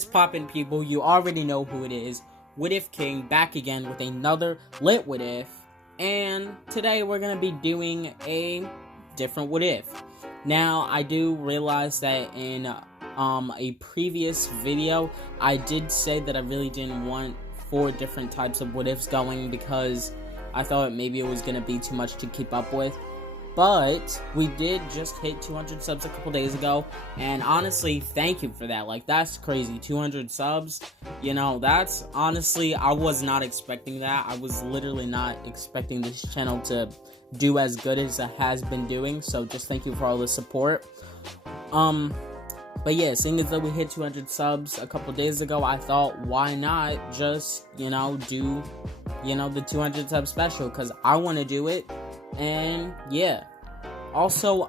What's poppin', people? You already know who it is. What If King back again with another lit What If. And today we're going to be doing a different What If. Now, I do realize that in a previous video, I did say that I really didn't want 4 different types of What Ifs going because I thought maybe it was going to be too much to keep up with. But we did just hit 200 subs a couple days ago, and honestly, thank you for that. Like, that's crazy. 200 subs, you know, that's honestly, I was not expecting that. I was literally not expecting this channel to do as good as it has been doing, so just thank you for all the support. But yeah, seeing as though we hit 200 subs a couple days ago, I thought, why not just, do, the 200 sub special, because I want to do it. And yeah, also,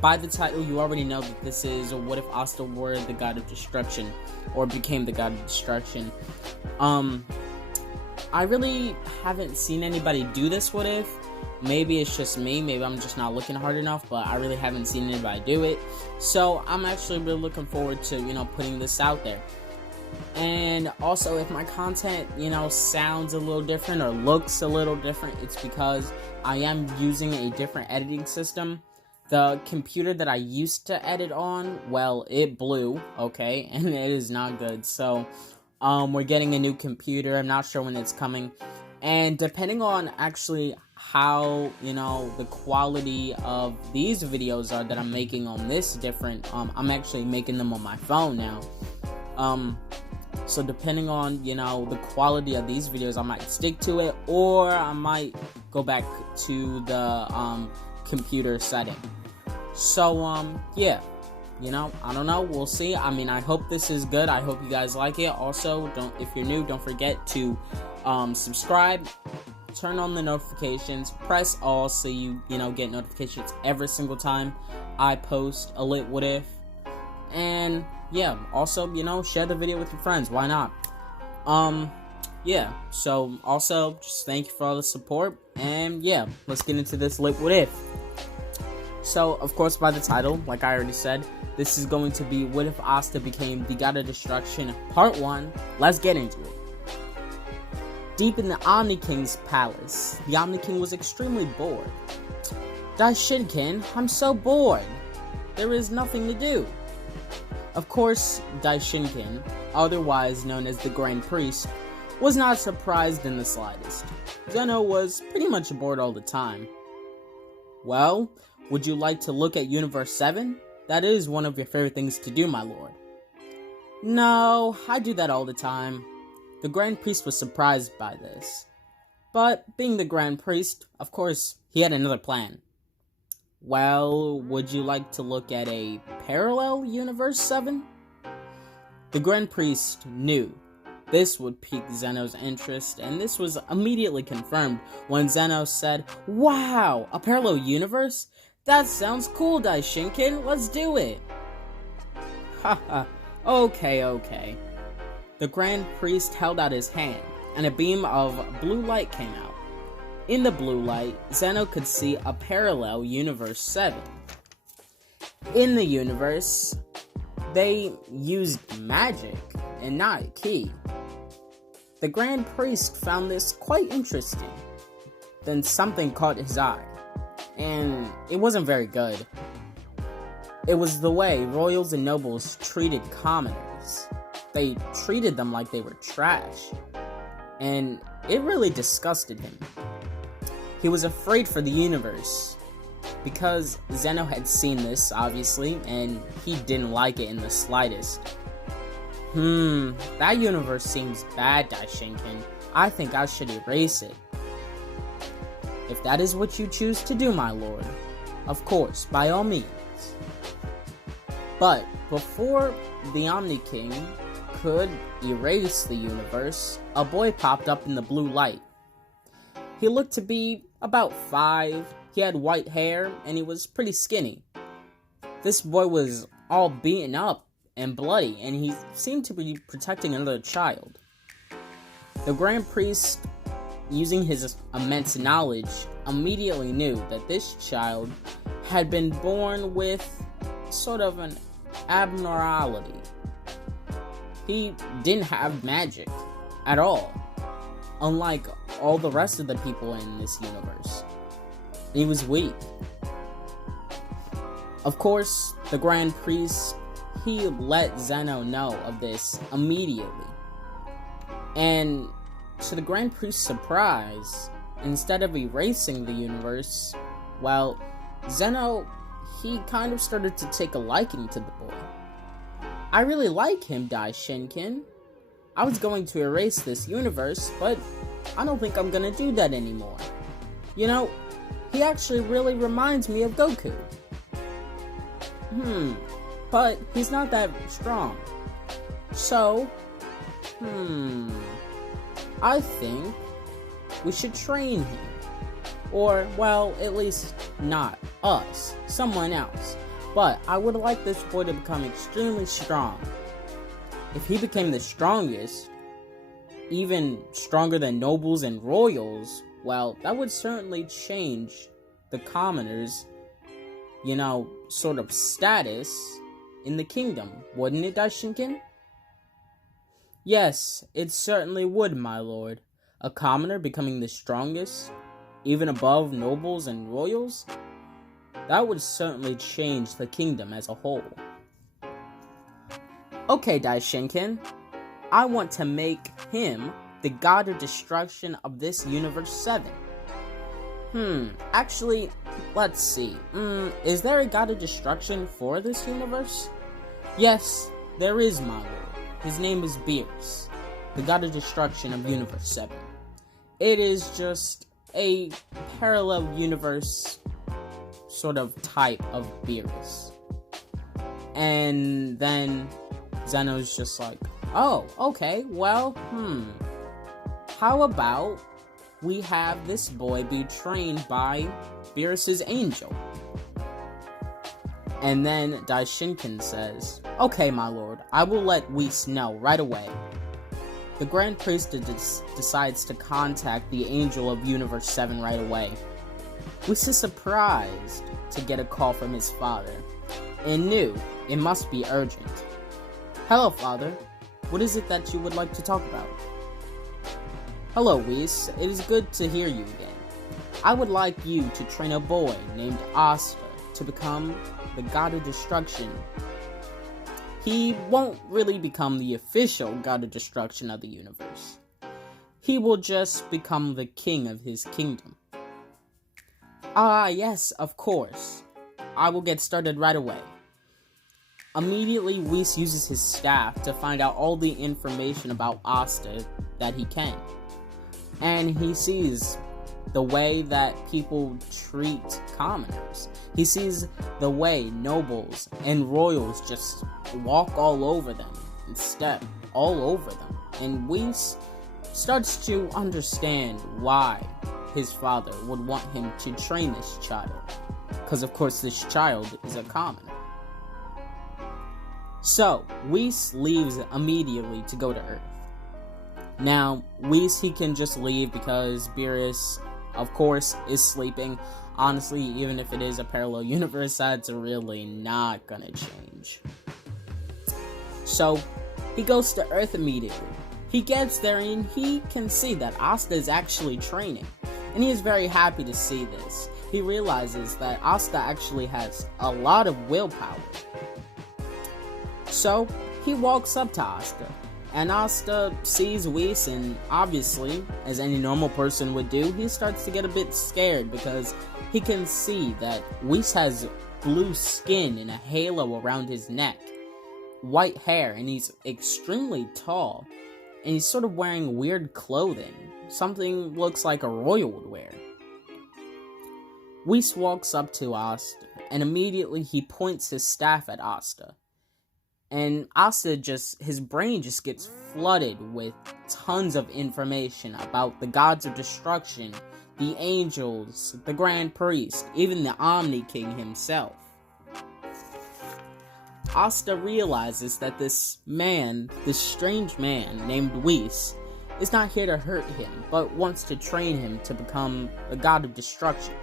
by the title, you already know that this is What If Astra were the god of destruction, or became the god of destruction. I really haven't seen anybody do this What If. Maybe it's just me, maybe I'm just not looking hard enough, but I really haven't seen anybody do it. So I'm actually really looking forward to, putting this out there. And also, if my content, sounds a little different or looks a little different, it's because I am using a different editing system. The computer that I used to edit on, well, it blew, okay, and it is not good. So, we're getting a new computer. I'm not sure when it's coming. And depending on actually how, the quality of these videos are that I'm making on this different, I'm actually making them on my phone now. So depending on, the quality of these videos, I might stick to it, or I might go back to the, computer setting. So, yeah, I don't know, we'll see. I mean, I hope this is good. I hope you guys like it. Also, if you're new, don't forget to, subscribe, turn on the notifications, press all so you, get notifications every single time I post a lit What If. And yeah, also, share the video with your friends. Why not? Yeah. So, also, just thank you for all the support. And yeah, let's get into this lit What If. So, of course, by the title, like I already said, this is going to be What If Astra became the god of destruction, part 1. Let's get into it. Deep in the Omni King's palace, the Omni King was extremely bored. Daishinkin, I'm so bored. There is nothing to do. Of course, Daishinkin, otherwise known as the Grand Priest, was not surprised in the slightest. Zeno was pretty much bored all the time. Well, would you like to look at Universe 7? That is one of your favorite things to do, my lord. No, I do that all the time. The Grand Priest was surprised by this. But, being the Grand Priest, of course, he had another plan. Well, would you like to look at a parallel Universe 7? The Grand Priest knew this would pique Zeno's interest, and this was immediately confirmed when Zeno said, "Wow, a parallel universe? That sounds cool, Daishinkin, let's do it!" Haha, okay. The Grand Priest held out his hand, and a beam of blue light came out. In the blue light, Zeno could see a parallel Universe 7. In the universe, they used magic and not ki. The Grand Priest found this quite interesting. Then something caught his eye, and it wasn't very good. It was the way royals and nobles treated commoners. They treated them like they were trash, and it really disgusted him. He was afraid for the universe, because Zeno had seen this, obviously, and he didn't like it in the slightest. That universe seems bad, Daishinkin. I think I should erase it. If that is what you choose to do, my lord, of course, by all means. But before the Omni King could erase the universe, a boy popped up in the blue light. He looked to be about 5, he had white hair, and he was pretty skinny. This boy was all beaten up and bloody, and he seemed to be protecting another child. The Grand Priest, using his immense knowledge, immediately knew that this child had been born with sort of an abnormality. he didn't have magic at all, unlike all the rest of the people in this universe. He was weak. Of course, the Grand Priest, he let Zeno know of this immediately. And to the Grand Priest's surprise, instead of erasing the universe, well, Zeno, he kind of started to take a liking to the boy. I really like him, Daishinkin. I was going to erase this universe, but I don't think I'm gonna do that anymore. You know, he actually really reminds me of Goku. But he's not that strong. So, I think we should train him. Or, well, at least not us, someone else. But I would like this boy to become extremely strong. If he became the strongest, even stronger than nobles and royals, well, that would certainly change the commoners', sort of status in the kingdom, wouldn't it, Daishinkin? Yes, it certainly would, my lord. A commoner becoming the strongest, even above nobles and royals? That would certainly change the kingdom as a whole. Okay, Daishinkin, I want to make him the god of destruction of this Universe 7. Actually, let's see. Is there a god of destruction for this universe? Yes, there is, my lord. His name is Beerus, the god of destruction of Universe 7. It is just a parallel universe sort of type of Beerus. And then Zeno's just like, oh, okay, well, how about we have this boy be trained by Beerus's angel? And then Daishinkin says, okay, my lord, I will let Whis know right away. The Grand Priest decides to contact the angel of Universe 7 right away. Whis is surprised to get a call from his father, and knew it must be urgent. Hello, father. What is it that you would like to talk about? Hello, Whis. It is good to hear you again. I would like you to train a boy named Astra to become the god of destruction. He won't really become the official god of destruction of the universe. He will just become the king of his kingdom. Ah, yes, of course. I will get started right away. Immediately, Whis uses his staff to find out all the information about Astra that he can. And he sees the way that people treat commoners. He sees the way nobles and royals just walk all over them and step all over them. And Whis starts to understand why his father would want him to train this child. Because of course this child is a commoner. So, Whis leaves immediately to go to Earth. Now, Whis, he can just leave because Beerus, of course, is sleeping. Honestly, even if it is a parallel universe, that's really not gonna change. So, he goes to Earth immediately. He gets there and he can see that Astra is actually training. And he is very happy to see this. He realizes that Astra actually has a lot of willpower. So, he walks up to Astra. And Astra sees Whis, and obviously, as any normal person would do, he starts to get a bit scared because he can see that Whis has blue skin and a halo around his neck, white hair, and he's extremely tall, and he's sort of wearing weird clothing, something looks like a royal would wear. Whis walks up to Astra, and immediately he points his staff at Astra. And Astra his brain just gets flooded with tons of information about the gods of destruction, the angels, the Grand Priest, even the Omni King himself. Astra realizes that this strange man named Whis, is not here to hurt him, but wants to train him to become the god of destruction.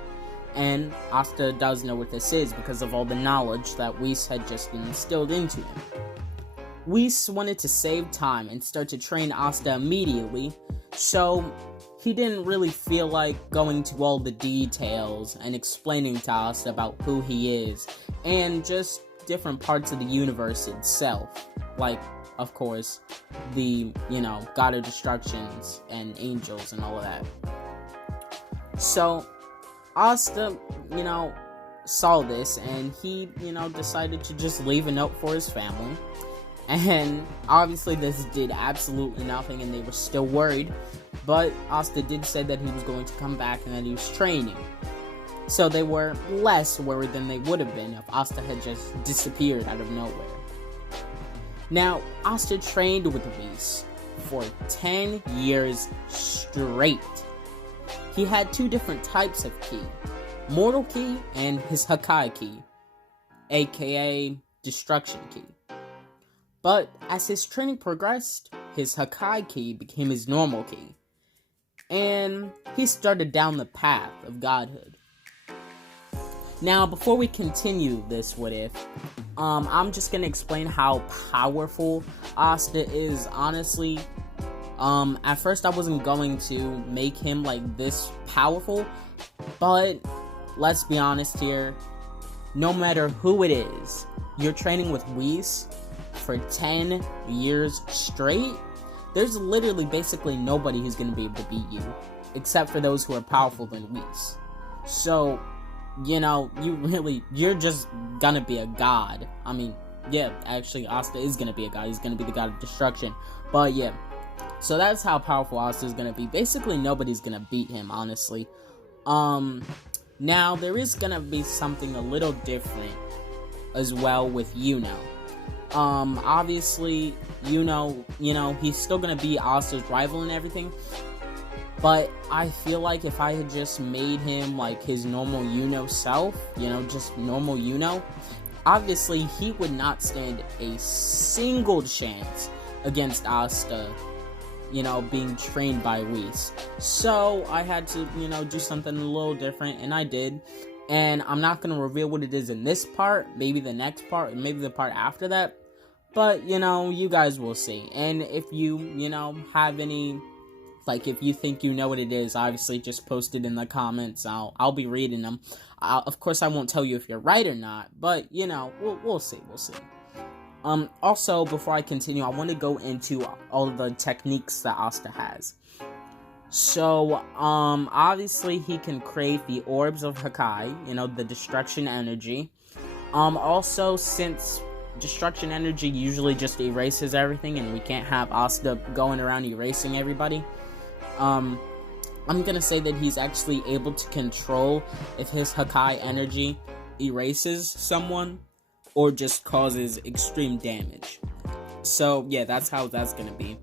And Astra does know what this is because of all the knowledge that Whis had just instilled into him. Whis wanted to save time and start to train Asta immediately, so he didn't really feel like going to all the details and explaining to Asta about who he is, and just different parts of the universe itself, like, of course, the, God of Destructions and angels and all of that. So, Asta, saw this, and he, decided to just leave a note for his family. And obviously this did absolutely nothing, and they were still worried. But Asta did say that he was going to come back and that he was training. So they were less worried than they would have been if Asta had just disappeared out of nowhere. Now, Asta trained with Whis for 10 years straight. He had two different types of ki, Mortal Ki and his Hakai Ki, aka Destruction Ki. But as his training progressed, his Hakai Ki became his normal ki, and he started down the path of godhood. Now, before we continue this what if, I'm just gonna explain how powerful Asta is. Honestly, at first I wasn't going to make him like this powerful, but let's be honest here, no matter who it is, you're training with Whis for 10 years straight, there's literally basically nobody who's going to be able to beat you, except for those who are powerful than Whis. So, you're just gonna be a god. I mean, yeah, actually, Asta is gonna be a god. He's gonna be the god of destruction. But yeah, so that's how powerful Asta is gonna be. Basically, nobody's gonna beat him, honestly. Now, there is gonna be something a little different as well with Yuno. Obviously, he's still gonna be Asta's rival and everything, but I feel like if I had just made him like his normal Yuno self, just normal Yuno, obviously he would not stand a single chance against Asta, being trained by Whis. So I had to, do something a little different, and I did. And I'm not going to reveal what it is in this part, maybe the next part, maybe the part after that. But, you guys will see. And if you, have any, if you think you know what it is, obviously just post it in the comments. I'll be reading them. Of course, I won't tell you if you're right or not, but, we'll see. Also, before I continue, I want to go into all of the techniques that Asta has. So, obviously he can create the orbs of Hakai, the destruction energy. Also, since destruction energy usually just erases everything, and we can't have Asta going around erasing everybody, I'm gonna say that he's actually able to control if his Hakai energy erases someone, or just causes extreme damage. So, yeah, that's how that's gonna be.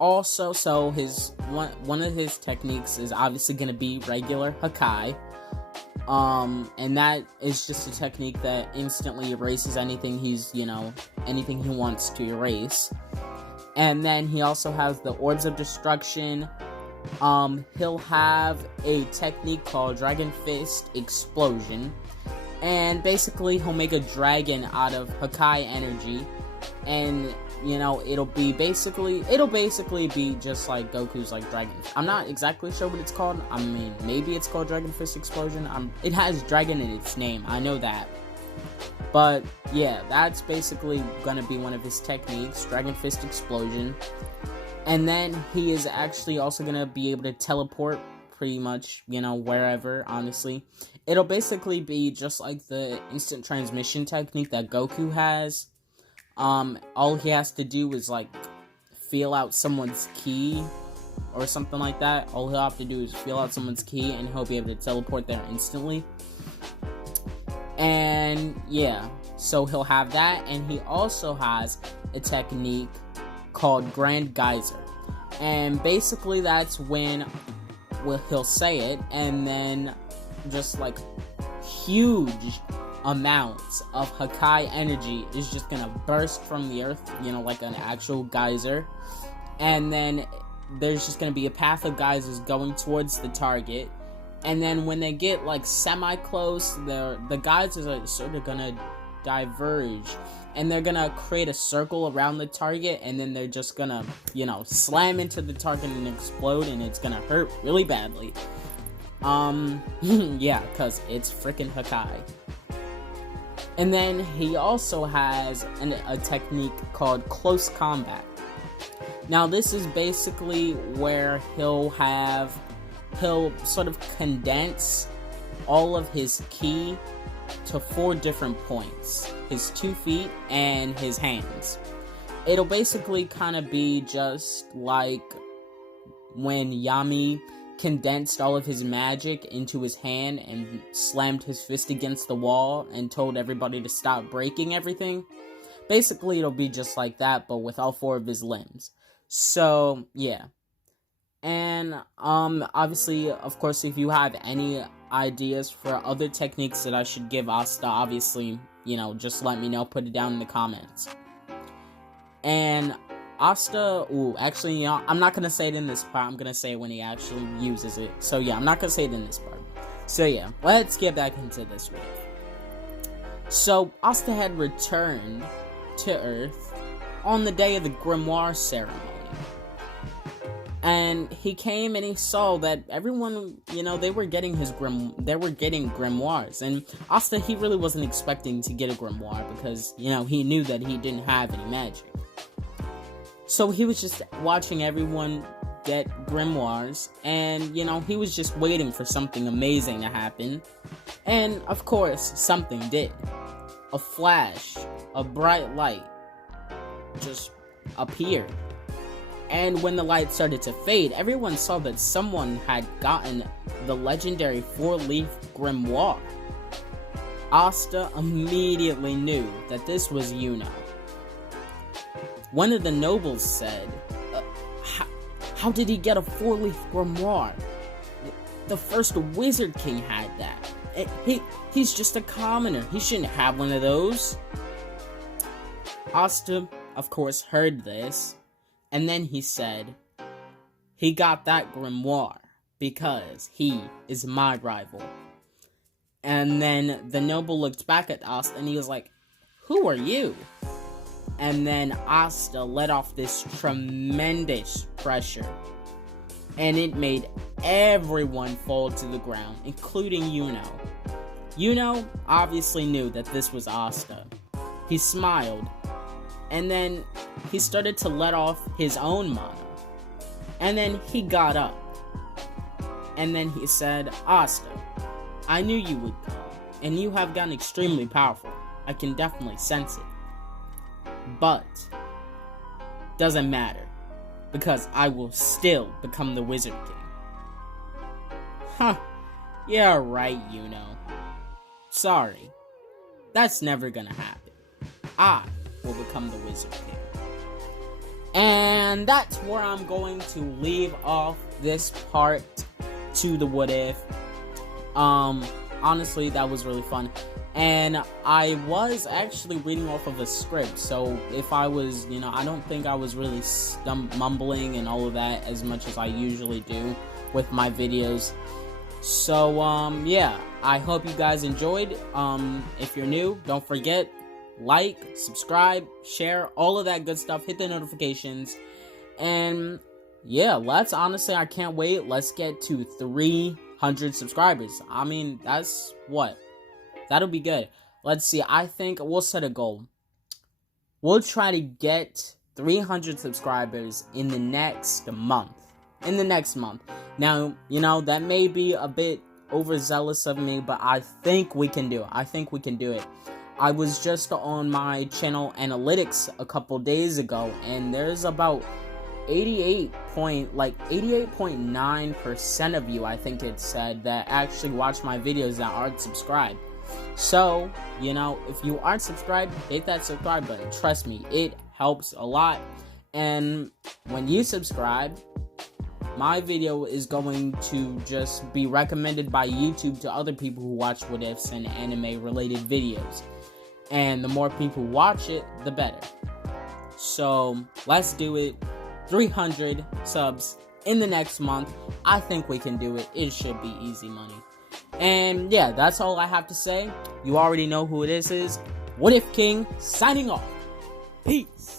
Also, so his one of his techniques is obviously going to be regular Hakai, and that is just a technique that instantly erases anything anything he wants to erase. And then he also has the Orbs of Destruction. He'll have a technique called Dragon Fist Explosion, and basically he'll make a dragon out of Hakai energy, and it'll basically be just like Goku's dragon. I'm not exactly sure what it's called. I mean, maybe it's called Dragon Fist Explosion. It has dragon in its name, I know that. But yeah, that's basically gonna be one of his techniques, Dragon Fist Explosion. And then he is actually also gonna be able to teleport pretty much, wherever, honestly. It'll basically be just like the instant transmission technique that Goku has. All he has to do is, feel out someone's ki, or something like that. All he'll have to do is feel out someone's ki, and he'll be able to teleport there instantly. And, yeah, so he'll have that, and he also has a technique called Grand Geyser. And basically that's when, he'll say it, and then just, huge amounts of Hakai energy is just gonna burst from the earth, like an actual geyser, and then there's just gonna be a path of geysers going towards the target, and then when they get semi-close, the geysers are sort of gonna diverge, and they're gonna create a circle around the target, and then they're just gonna, slam into the target and explode, and it's gonna hurt really badly. Yeah, because it's freaking Hakai. And then he also has a technique called close combat. Now, this is basically where he'll sort of condense all of his ki to 4 different points: his 2 feet and his hands. It'll basically kind of be just like when Yami condensed all of his magic into his hand and slammed his fist against the wall and told everybody to stop breaking everything. Basically, it'll be just like that, but with all 4 of his limbs. So, yeah. And, obviously, of course, if you have any ideas for other techniques that I should give Asta, obviously, just let me know, put it down in the comments. And Asta, actually, I'm not gonna say it in this part, I'm gonna say it when he actually uses it. So, yeah, I'm not gonna say it in this part. So, yeah, let's get back into this wave. So, Asta had returned to Earth on the day of the Grimoire ceremony. And he came and he saw that everyone, they were getting grimoires. And Asta, he really wasn't expecting to get a grimoire because, he knew that he didn't have any magic. So he was just watching everyone get grimoires, and, he was just waiting for something amazing to happen. And, of course, something did. A flash, a bright light, just appeared. And when the light started to fade, everyone saw that someone had gotten the legendary 4-leaf grimoire. Asta immediately knew that this was Yuno. One of the nobles said, how did he get a 4-leaf grimoire? The first Wizard King had that. He's just a commoner. He shouldn't have one of those. Asta, of course, heard this. And then he said, he got that grimoire because he is my rival. And then the noble looked back at Asta and he was like, who are you? And then Asta let off this tremendous pressure. And it made everyone fall to the ground, including Yuno. Yuno obviously knew that this was Asta. He smiled. And then he started to let off his own mana. And then he got up. And then he said, Asta, I knew you would come. And you have gotten extremely powerful. I can definitely sense it. But, doesn't matter. Because I will still become the Wizard King. Huh. Yeah, right, Sorry. That's never gonna happen. I will become the Wizard King. And that's where I'm going to leave off this part to the what if. Honestly, that was really fun. And I was actually reading off of a script, so if I was, I don't think I was really mumbling and all of that as much as I usually do with my videos. So, yeah, I hope you guys enjoyed. If you're new, don't forget, like, subscribe, share, all of that good stuff. Hit the notifications. And yeah, I can't wait. Let's get to 300 subscribers. I mean, that's what? That'll be good. Let's see. I think we'll set a goal. We'll try to get 300 subscribers in the next month. Now, that may be a bit overzealous of me, but I think we can do it. I was just on my channel analytics a couple days ago, and there's about 88.9% of you, I think it said, that actually watch my videos that aren't subscribed. So, if you aren't subscribed, hit that subscribe button. Trust me, it helps a lot. And when you subscribe, my video is going to just be recommended by YouTube to other people who watch what ifs and anime related videos. And the more people watch it, the better. So, let's do it. 300 subs in the next month. I think we can do it. It should be easy money. And yeah, that's all I have to say. You already know who it is. What If King, signing off. Peace.